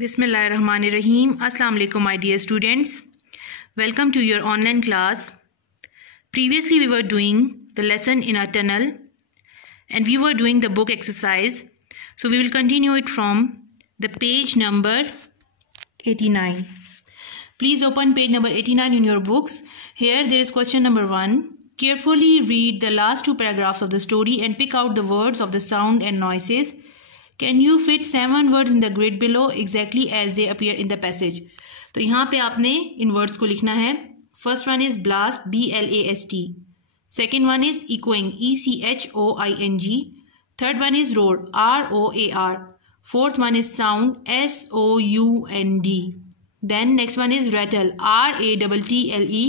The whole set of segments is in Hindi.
Bismillahirrahmanirrahim. Assalamu alaikum my dear students. Welcome to your online class. Previously we were doing the lesson in a tunnel and we were doing the book exercise. So we will continue it from the page number 89. Please open page number 89 in your books. Here there is question number 1. Carefully read the last two paragraphs of the story and pick out the words of the sound and noises. Can you fit 7 words in the grid below exactly as they appear in the passage? तो यहाँ पे आपने इन वर्ड्स को लिखना है. First one is blast, BLAST. Second one is echoing, ECHOING. Third one is roar, ROAR. Fourth one is sound, SOUND. Then next one is rattle, RATTLE.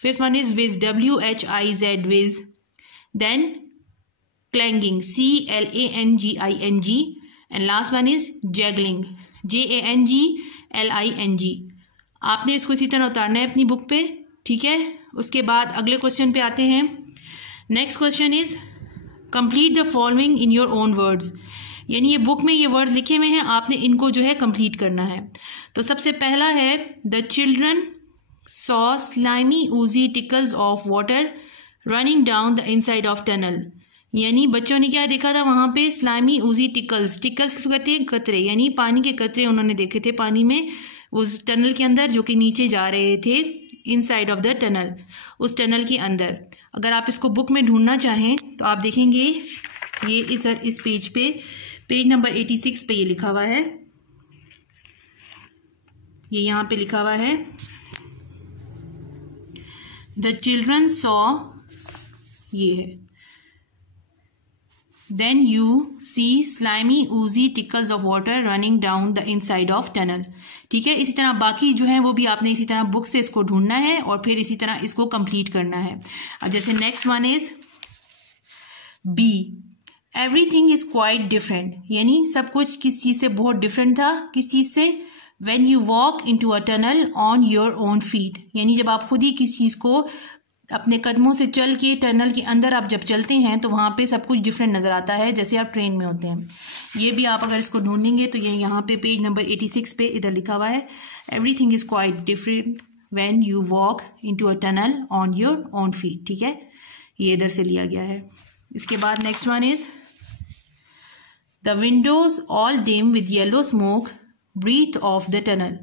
fifth one is whiz, WHIZ, whiz. Then clanging, CLANGING. and last one is juggling, JANGLING. आपने इसको इसी तरह उतारना है अपनी बुक पे, ठीक है. उसके बाद अगले क्वेश्चन पे आते हैं. Next question is complete the following in your own words. यानी ये बुक में ये वर्ड्स लिखे हुए हैं, आपने इनको जो है कंप्लीट करना है. तो सबसे पहला है the children saw slimy oozy trickles of water running down the inside of tunnel. यानी बच्चों ने क्या देखा था वहाँ पे, स्लाइमी ऊजी टिकल्स. टिकल्स किसको कहते हैं? कतरे. यानी पानी के कतरे उन्होंने देखे थे पानी में उस टनल के अंदर, जो कि नीचे जा रहे थे इनसाइड ऑफ द टनल, उस टनल के अंदर. अगर आप इसको बुक में ढूंढना चाहें तो आप देखेंगे ये इस पेज पे, पेज नंबर 86 पे ये लिखा हुआ है. ये यहाँ पे लिखा हुआ है द चिल्ड्रन सॉ, ये है. Then you see slimy oozy tickles of water running down the inside of tunnel. ठीक है. इसी तरह बाकी जो है वो भी आपने इसी तरह बुक से इसको ढूंढना है और फिर इसी तरह इसको कंप्लीट करना है. अब जैसे next one is B, everything is quite different. यानी सब कुछ किस चीज़ से बहुत डिफरेंट था. किस चीज़ से? When you walk into a tunnel on your own feet. यानी जब आप खुद ही किस चीज़ को अपने कदमों से चल के टनल के अंदर आप जब चलते हैं तो वहाँ पे सब कुछ डिफरेंट नज़र आता है, जैसे आप ट्रेन में होते हैं. ये भी आप अगर इसको ढूंढेंगे तो ये यहाँ पे पेज नंबर 86 पे इधर लिखा हुआ है everything is quite different when you walk into a tunnel on your own feet. ठीक है, ये इधर से लिया गया है. इसके बाद next one is the windows all dim with yellow smoke breath of the tunnel.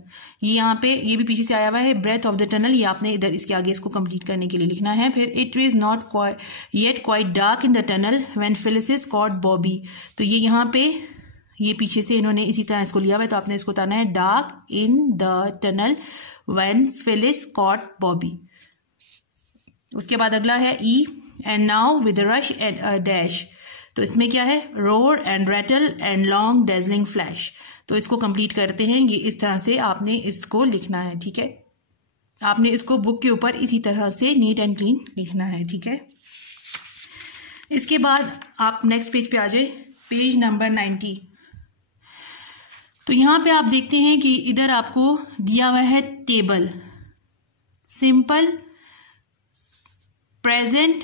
ये यहाँ पे ये भी पीछे से आया हुआ है ब्रेथ ऑफ द टनल. ये आपने इधर इसके आगे इसको कंप्लीट करने के लिए लिखना है. फिर it is not yet quite dark in the tunnel when Phyllis caught Bobbie. तो ये यहाँ पे ये पीछे से इन्होंने इसी तरह इसको लिया हुआ है, तो आपने इसको बताना है dark in the tunnel when Phyllis caught Bobby. उसके बाद अगला है E, and now with rush and a dash. तो इसमें क्या है? Roar and rattle and long dazzling flash. तो इसको कंप्लीट करते हैं. ये इस तरह से आपने इसको लिखना है. ठीक है, आपने इसको बुक के ऊपर इसी तरह से नीट एंड क्लीन लिखना है. ठीक है. इसके बाद आप नेक्स्ट पेज पे आ जाए, पेज नंबर 90. तो यहाँ पे आप देखते हैं कि इधर आपको दिया हुआ है table, simple, present,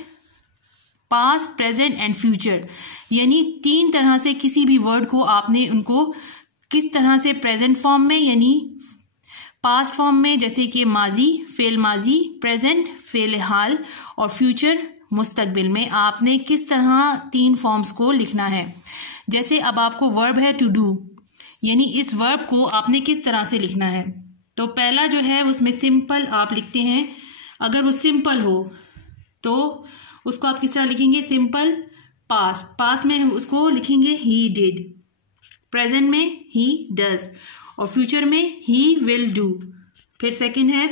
past, present and future. यानी 3 तरह से किसी भी वर्ड को आपने उनको किस तरह से प्रेजेंट फॉर्म में, यानी पास्ट फॉर्म में जैसे कि माजी, फेल माजी, प्रेजेंट फेल हाल और फ्यूचर मुस्तकबिल में आपने किस तरह 3 फॉर्म्स को लिखना है. जैसे अब आपको वर्ब है टू डू, यानी इस वर्ब को आपने किस तरह से लिखना है. तो पहला जो है उसमें सिंपल आप लिखते हैं. अगर वो सिंपल हो तो उसको आप किस तरह लिखेंगे? Simple past. पास्ट में उसको लिखेंगे ही डिड, प्रेजेंट में ही डज और फ्यूचर में ही विल डू. फिर सेकंड है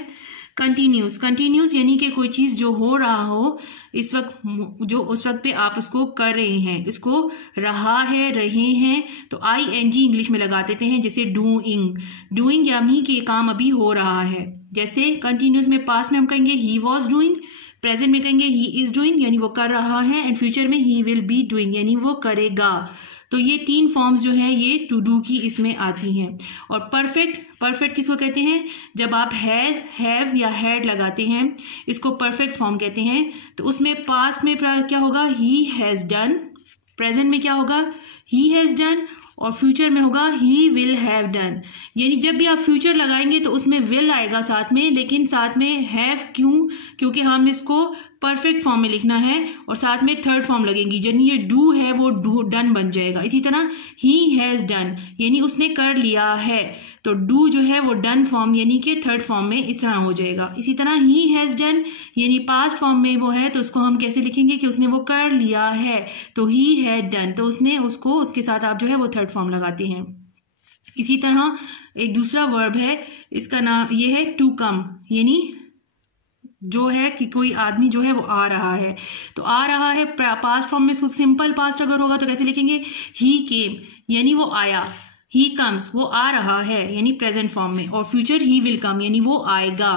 कंटिन्यूस. कंटिन्यूस यानी कि कोई चीज़ जो हो रहा हो इस वक्त, जो उस वक्त पे आप उसको कर रहे हैं, इसको रहा है, रहे हैं, तो ING इंग्लिश में लगा देते हैं. जैसे डूइंग, डूइंग यानी कि काम अभी हो रहा है. जैसे कंटिन्यूस में पास्ट में हम कहेंगे ही वॉज डूइंग, प्रेजेंट में कहेंगे ही इज डूइंग यानी वो कर रहा है, एंड फ्यूचर में ही विल बी डूइंग यानी वो करेगा. तो ये 3 फॉर्म्स जो है ये टू डू की इसमें आती हैं. और परफेक्ट, परफेक्ट किसको कहते हैं? जब आप हैज़, हैव या हैड लगाते हैं, इसको परफेक्ट फॉर्म कहते हैं. तो उसमें पास्ट में क्या होगा? He has done. प्रेजेंट में क्या होगा? He has done. और फ्यूचर में होगा ही विल हैव डन। यानी जब भी आप फ्यूचर लगाएंगे तो उसमें विल आएगा साथ में, लेकिन साथ में हैव क्यों? क्योंकि हम इसको परफेक्ट फॉर्म में लिखना है और साथ में थर्ड फॉर्म लगेगी, यानी ये डू है वो डू डन बन जाएगा। इसी तरह ही हैज़ डन यानी उसने कर लिया है, तो डू जो है वो डन फॉर्म यानी कि थर्ड फॉर्म में इस तरह हो जाएगा। इसी तरह ही हैज़ डन यानी पास्ट फॉर्म में वो है, तो उसको हम कैसे लिखेंगे कि उसने वो कर लिया है, तो ही हैड डन, तो उसने उसको उसके साथ आप जो है वो थर्ड फॉर्म लगाते हैं। इसी तरह एक दूसरा वर्ब है, इसका नाम ये है टू कम, यानी जो है कि कोई आदमी जो है वो आ रहा है, तो आ रहा है पास्ट फॉर्म में इसको सिंपल पास्ट अगर होगा तो कैसे लिखेंगे? ही केम यानी वो आया, ही कम्स वो आ रहा है यानी प्रेजेंट फॉर्म में, और फ्यूचर ही विल कम यानी वो आएगा।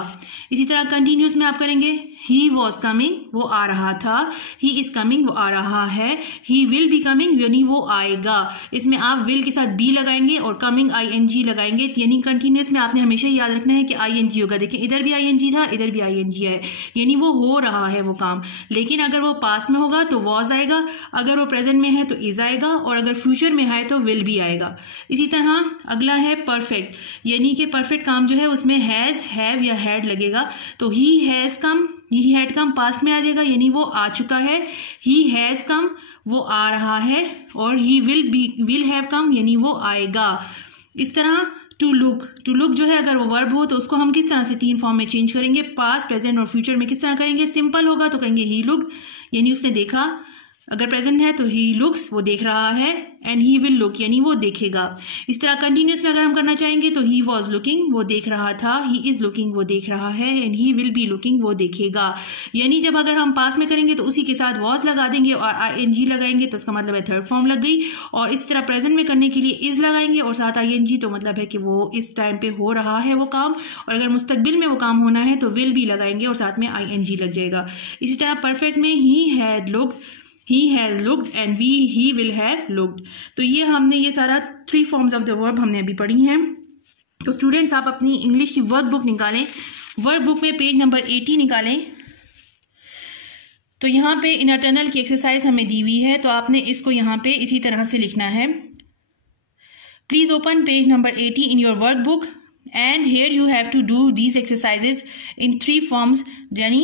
इसी तरह कंटिन्यूस में आप करेंगे ही वॉज कमिंग वो आ रहा था, ही इज कमिंग वो आ रहा है, ही विल बी कमिंग यानी वो आएगा। इसमें आप विल के साथ बी लगाएंगे और कमिंग ING लगाएंगे, यानी कंटिन्यूस में आपने हमेशा याद रखना है कि ING होगा। देखिए इधर भी ING था, इधर भी ING है, यानी वो हो रहा है वो काम। लेकिन अगर वो पास्ट में होगा तो वॉज आएगा, अगर वो प्रेजेंट में है तो इज आएगा, और अगर फ्यूचर में है तो विल भी आएगा। इसी तरह अगला है परफेक्ट, यानी कि परफेक्ट काम जो है उसमें हैज, हैव या हैड लगेगा, तो he has come, he had come past में आ जाएगा यानी वो आ चुका है, ही हैज कम वो आ रहा है, और ही विल हैव कम यानी वो आएगा। इस तरह टू लुक जो है अगर वो वर्ब हो तो उसको हम किस तरह से तीन फॉर्म में चेंज करेंगे, पास्ट, प्रेजेंट और फ्यूचर में किस तरह करेंगे? सिंपल होगा तो कहेंगे ही लुक्ड यानी उसने देखा, अगर प्रेजेंट है तो ही लुक्स वो देख रहा है, एंड ही विल लुक यानी वो देखेगा। इस तरह कंटिन्यूस में अगर हम करना चाहेंगे तो ही वॉज लुकिंग वो देख रहा था, ही इज लुकिंग वो देख रहा है, and he will be looking वो देखेगा। यानी जब अगर हम पास में करेंगे तो उसी के साथ वॉज लगा देंगे और ING लगाएंगे तो उसका मतलब है थर्ड फॉर्म लग गई, और इस तरह प्रेजेंट में करने के लिए इज लगाएंगे और साथ ING, तो मतलब है कि वो इस टाइम पे हो रहा है वो काम, और अगर मुस्तकबिल में वो काम होना है तो विल भी लगाएंगे और साथ में ING लग जाएगा। इसी तरह परफेक्ट में he had looked, he has looked and he will have looked। तो ये हमने ये सारा 3 फॉर्म्स ऑफ द वर्ब हमने अभी पढ़ी हैं। तो स्टूडेंट्स आप अपनी इंग्लिश की वर्क बुक निकालें, वर्क बुक में पेज नंबर 80 निकालें। तो यहाँ पे इनर की एक्सरसाइज हमें दी हुई है, तो आपने इसको यहाँ पे इसी तरह से लिखना है। Please open page number 80 in your workbook and here you have to do these exercises in 3 forms, यानी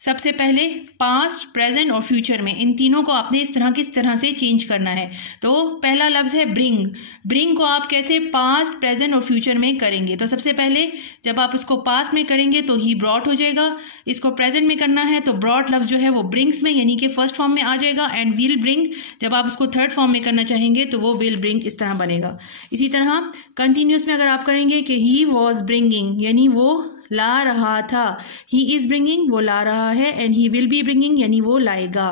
सबसे पहले पास्ट, प्रेजेंट और फ्यूचर में इन तीनों को आपने किस तरह से चेंज करना है। तो पहला लफ्ज़ है ब्रिंग, ब्रिंग को आप कैसे पास्ट, प्रेजेंट और फ्यूचर में करेंगे? तो सबसे पहले जब आप इसको पास्ट में करेंगे तो ही ब्रॉट हो जाएगा, इसको प्रेजेंट में करना है तो ब्रॉट लफ्ज़ जो है वो ब्रिंग्स में यानी कि फर्स्ट फॉर्म में आ जाएगा, एंड विल ब्रिंग जब आप उसको थर्ड फॉर्म में करना चाहेंगे तो वो विल ब्रिंग इस तरह बनेगा। इसी तरह कंटिन्यूस में अगर आप करेंगे कि ही वॉज ब्रिंगिंग यानी वो ला रहा था, ही इज ब्रिंगिंग वो ला रहा है, and he will be bringing यानी वो लाएगा।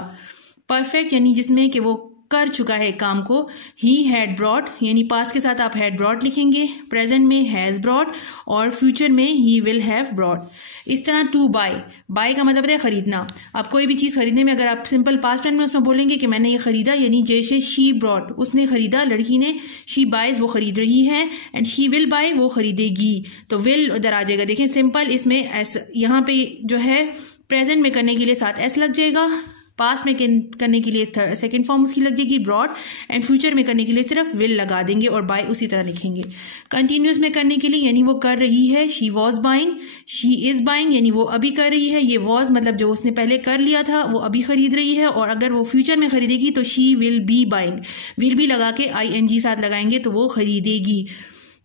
परफेक्ट यानी जिसमें कि वो कर चुका है काम को, ही हैड ब्रॉट यानी पास्ट के साथ आप हैड ब्रॉट लिखेंगे, प्रेजेंट में हैज़ ब्रॉट और फ्यूचर में ही विल हैव ब्रॉट। इस तरह टू बाय, बाय का मतलब है खरीदना। आप कोई भी चीज़ खरीदने में अगर आप सिंपल पास्ट टेंस में उसमें बोलेंगे कि मैंने ये खरीदा, यानी जैसे शी ब्रॉट उसने खरीदा, लड़की ने, शी बाइज वो खरीद रही है, एंड शी विल बाय वो खरीदेगी, तो विल उधर आ जाएगा। देखें सिंपल इसमें एस यहाँ पे जो है प्रेजेंट में करने के लिए साथ एस लग जाएगा, पास्ट में करने के लिए सेकंड फॉर्म उसकी लग जाएगी ब्रॉट, एंड फ्यूचर में करने के लिए सिर्फ विल लगा देंगे और बाय उसी तरह लिखेंगे। कंटिन्यूस में करने के लिए यानी वो कर रही है, she was buying, she is buying यानी वो अभी कर रही है, ये वॉज मतलब जो उसने पहले कर लिया था वो अभी खरीद रही है, और अगर वो फ्यूचर में खरीदेगी तो she will be buying, will भी लगा के ING साथ लगाएंगे तो वो खरीदेगी।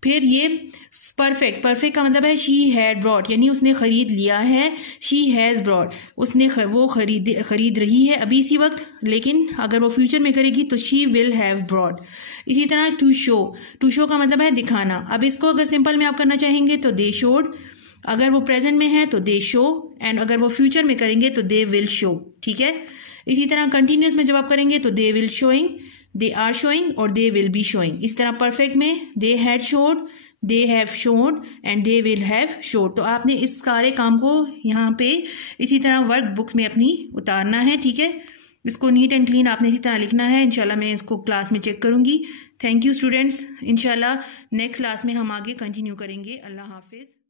फिर ये परफेक्ट, परफेक्ट का मतलब है शी हैड ब्रॉट यानी उसने खरीद लिया है, शी हैज़ ब्रॉट उसने वो खरीद रही है अभी इसी वक्त, लेकिन अगर वो फ्यूचर में करेगी तो शी विल हैव ब्रॉट। इसी तरह टू शो, टू शो का मतलब है दिखाना। अब इसको अगर सिंपल में आप करना चाहेंगे तो दे शोड, अगर वो प्रेजेंट में है तो दे शो, एंड अगर वो फ्यूचर में करेंगे तो दे विल शो, ठीक है। इसी तरह कंटिन्यूस में जब आप करेंगे तो they will showing, they are showing और दे विल बी शोइंग। इस तरह परफेक्ट में they had showed, they have showed and they will have showed. तो आपने इस सारे काम को यहाँ पे इसी तरह वर्क बुक में अपनी उतारना है, ठीक है। इसको नीट एंड क्लीन आपने इसी तरह लिखना है। इंशाल्लाह मैं इसको क्लास में चेक करूँगी। थैंक यू स्टूडेंट्स, इंशाल्लाह नेक्स्ट क्लास में हम आगे कंटिन्यू करेंगे। अल्लाह हाफिज़।